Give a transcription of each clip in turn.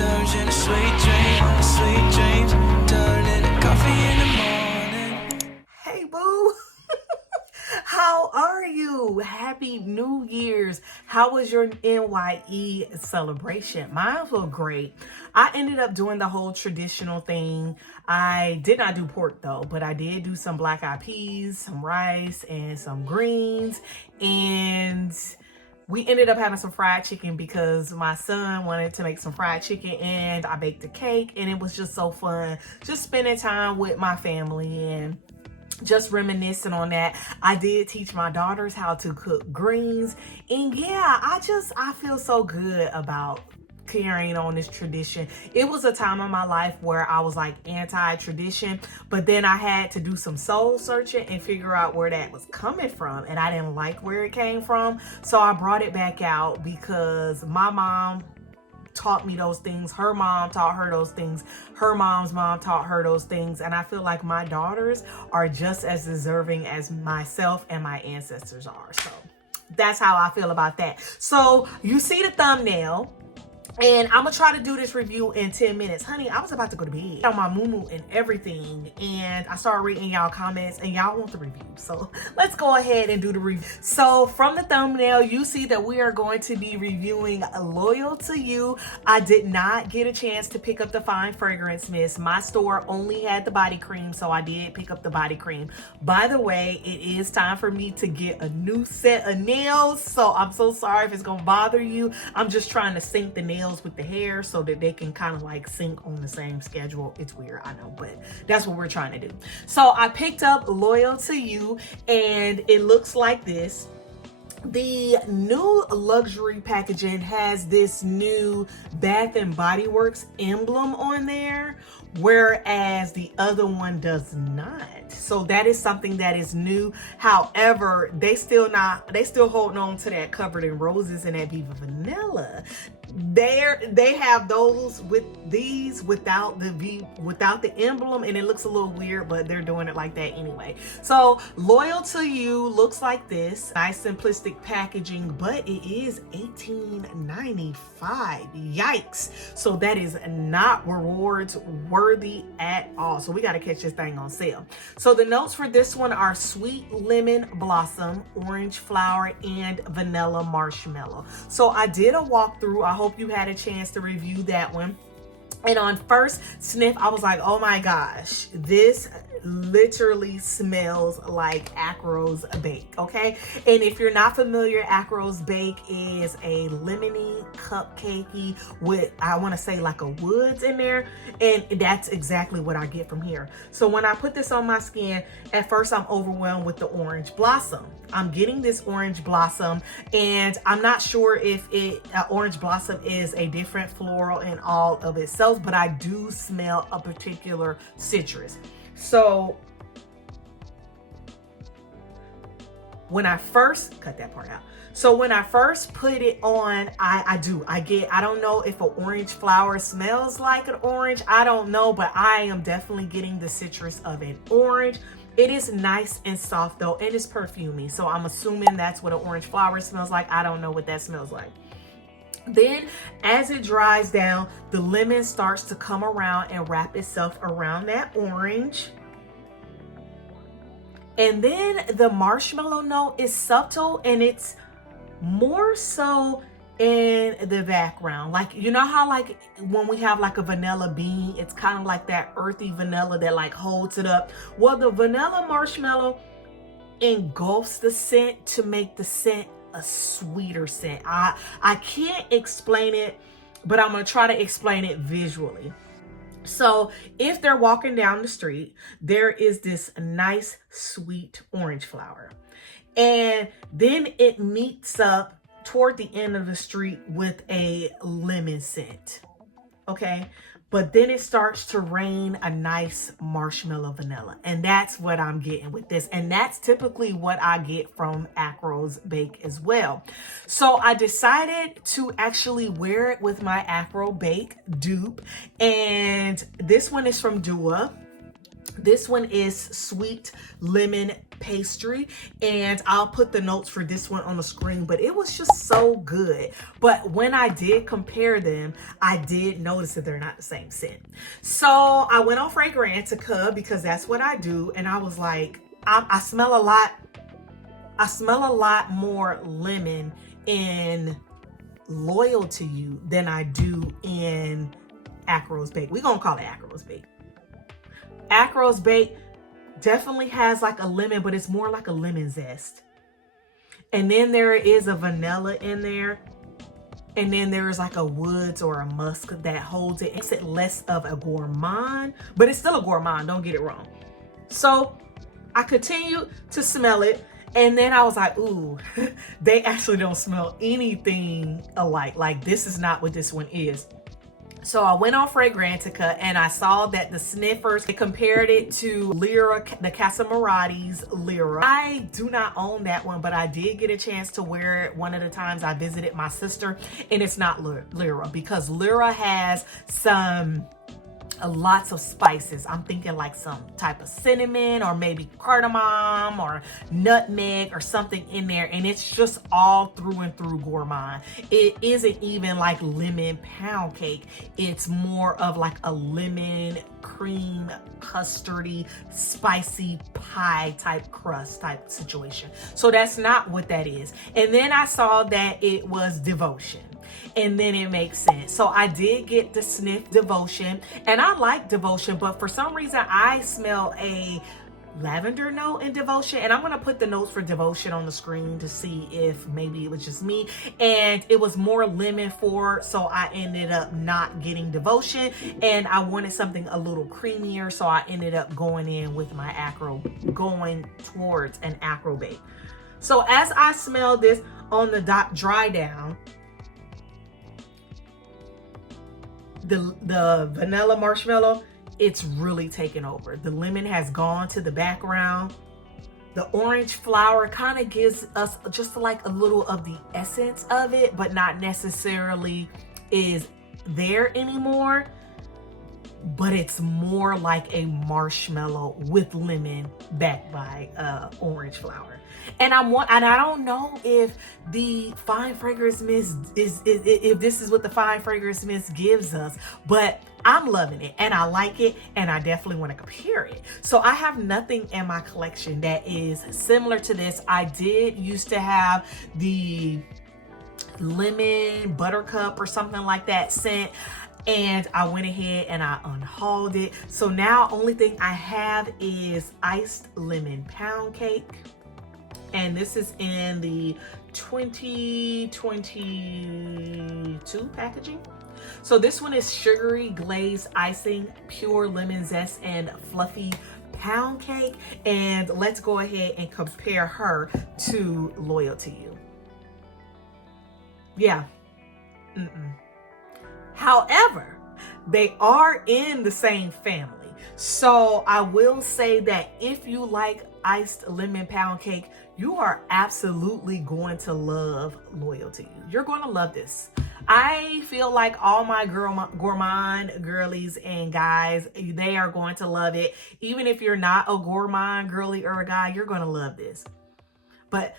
turns into sweet dreams, turn into coffee in the morning. Hey boo, how are you? Happy New Year's. How was your NYE celebration? Mine was great. I ended up doing the whole traditional thing. I did not do pork though, but I did do some black eyed peas, some rice, and some greens. And we ended up having some fried chicken because my son wanted to make some fried chicken, and I baked a cake, and it was just so fun just spending time with my family and just reminiscing on that. I did teach my daughters how to cook greens, and yeah, I feel so good about carrying on this tradition. It was a time in my life where I was like anti-tradition, but then I had to do some soul searching and figure out where that was coming from, and I didn't like where it came from. So I brought it back out because my mom taught me those things, her mom taught her those things, her mom's mom taught her those things, and I feel like my daughters are just as deserving as myself and my ancestors are. So that's how I feel about that. So you see the thumbnail, and I'm gonna try to do this review in 10 minutes. Honey, I was about to go to bed on my moo and everything, and I started reading y'all comments, and y'all want the review. So let's go ahead and do the review. So from the thumbnail, you see that we are going to be reviewing Loyal to You. I did not get a chance to pick up the Fine Fragrance Mist. My store only had the body cream, so I did pick up the body cream. By the way, it is time for me to get a new set of nails, so I'm so sorry if it's gonna bother you. I'm just trying to sync the nails with the hair so that they can kind of like sync on the same schedule. It's weird, I know, but that's what we're trying to do. So I picked up Loyal to You, and it looks like this. The new luxury packaging has this new Bath and Body Works emblem on there, whereas the other one does not. So that is something that is new. However, they still holding on to that Covered in Roses and that Viva Vanilla. They have those with these without the emblem, and it looks a little weird, but they're doing it like that anyway. So Loyal to You looks like this. Nice simplistic packaging, but it is $18.95. Yikes. So that is not rewards worthy at all. So we got to catch this thing on sale. So the notes for this one are sweet lemon blossom, orange flower, and vanilla marshmallow. So I did a walkthrough. I hope you had a chance to review that one. And on first sniff, I was like, oh my gosh, this literally smells like Acro's Bake, okay? And if you're not familiar, Acro's Bake is a lemony cupcakey with, I want to say, like a woods in there, and that's exactly what I get from here. So when I put this on my skin, at first I'm overwhelmed with the orange blossom. I'm getting this orange blossom, and I'm not sure if orange blossom is a different floral in all of itself, but I do smell a particular citrus. So when I first cut that part out. So when I first put it on, I don't know if an orange flower smells like an orange. I don't know, but I am definitely getting the citrus of an orange. It is nice and soft though, and it's perfumey. So I'm assuming that's what an orange flower smells like. I don't know what that smells like. Then as it dries down, the lemon starts to come around and wrap itself around that orange. And then the marshmallow note is subtle, and it's more so in the background. Like, you know how like when we have like a vanilla bean, it's kind of like that earthy vanilla that like holds it up. Well, the vanilla marshmallow engulfs the scent to make the scent a sweeter scent. I can't explain it, but I'm gonna try to explain it visually. So if they're walking down the street, there is this nice sweet orange flower, and then it meets up toward the end of the street with a lemon scent. Okay, but then it starts to rain a nice marshmallow vanilla, and that's what I'm getting with this, and that's typically what I get from Acro's Bake as well. So I decided to actually wear it with my Acro Bake dupe, and this one is from Dua. This one is sweet lemon pastry, and I'll put the notes for this one on the screen, but it was just so good. But when I did compare them, I did notice that they're not the same scent. So I went on Fragrantica because that's what I do, and I was like, I smell a lot more lemon in Loyal to You than I do in Acros Bake. We're gonna call it Acros Bake. Acros Bake definitely has like a lemon, but it's more like a lemon zest. And then there is a vanilla in there. And then there is like a woods or a musk that holds it. It makes it less of a gourmand, but it's still a gourmand, don't get it wrong. So I continued to smell it. And then I was like, ooh, they actually don't smell anything alike. Like, this is not what this one is. So I went on Fragrantica and I saw that the sniffers, they compared it to Lyra, the Casamarati's Lyra. I do not own that one, but I did get a chance to wear it one of the times I visited my sister, and it's not Lyra because Lyra has some lots of spices. I'm thinking like some type of cinnamon or maybe cardamom or nutmeg or something in there, and it's just all through and through gourmand. It isn't even like lemon pound cake. It's more of like a lemon cream custardy spicy pie type crust type situation. So that's not what that is. And then I saw that it was Devotion. And then it makes sense. So I did get to sniff Devotion, and I like Devotion, but for some reason I smell a lavender note in Devotion, and I'm gonna put the notes for Devotion on the screen to see if maybe it was just me. And it was more lemon forward, so I ended up not getting Devotion, and I wanted something a little creamier, so I ended up going in with my going towards an Acro Bake. So as I smell this on the dry down, the vanilla marshmallow, it's really taken over. The lemon has gone to the background. The orange flower kind of gives us just like a little of the essence of it, but not necessarily is there anymore. But it's more like a marshmallow with lemon backed by orange flower. And I don't know if the fine fragrance mist if this is what the fine fragrance mist gives us, but I'm loving it and I like it, and I definitely want to compare it. So I have nothing in my collection that is similar to this. I did used to have the lemon buttercup or something like that scent, and I went ahead and I unhauled it. So now only thing I have is iced lemon pound cake. And this is in the 2022 packaging. So this one is sugary glazed icing, pure lemon zest, and fluffy pound cake. And let's go ahead and compare her to Loyal to You. Yeah. However, they are in the same family. So I will say that if you like iced lemon pound cake, you are absolutely going to love Loyal to You. You're going to love this. I feel like all my gourmand girlies and guys, they are going to love it. Even if you're not a gourmand girly or a guy, you're going to love this. But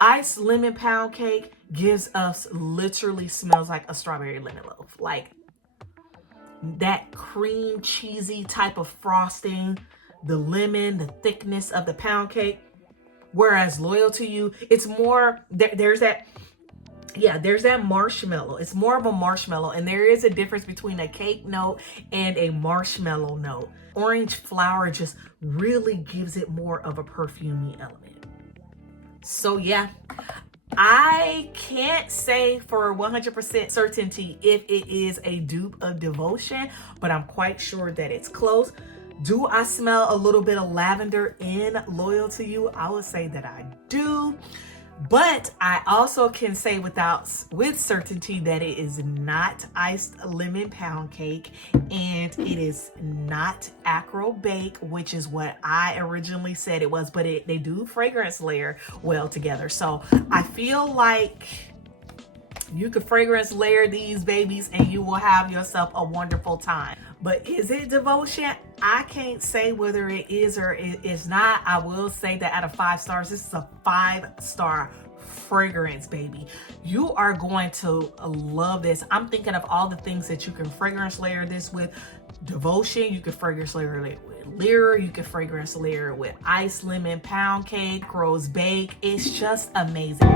iced lemon pound cake gives us, literally smells like a strawberry lemon loaf. Like that cream cheesy type of frosting, the lemon, the thickness of the pound cake. Whereas Loyal to You, it's more, there's that marshmallow. It's more of a marshmallow, and there is a difference between a cake note and a marshmallow note. Orange flower just really gives it more of a perfumey element. So yeah, I can't say for 100% certainty if it is a dupe of Devotion, but I'm quite sure that it's close. Do I smell a little bit of lavender in Loyal to You? I would say that I do. But I also can say with certainty that it is not iced lemon pound cake, and it is not Acro Bake, which is what I originally said it was, but they do fragrance layer well together. So I feel like You can fragrance layer these babies and you will have yourself a wonderful time. But is it devotion? I can't say whether it is or it is not. I will say that out of 5 stars, this is a 5-star fragrance, baby. You are going to love this. I'm thinking of all the things that you can fragrance layer this with. Devotion, you can fragrance layer it with Lyra, you can fragrance layer it with Ice Lemon Pound Cake, Rose Bake. It's just amazing.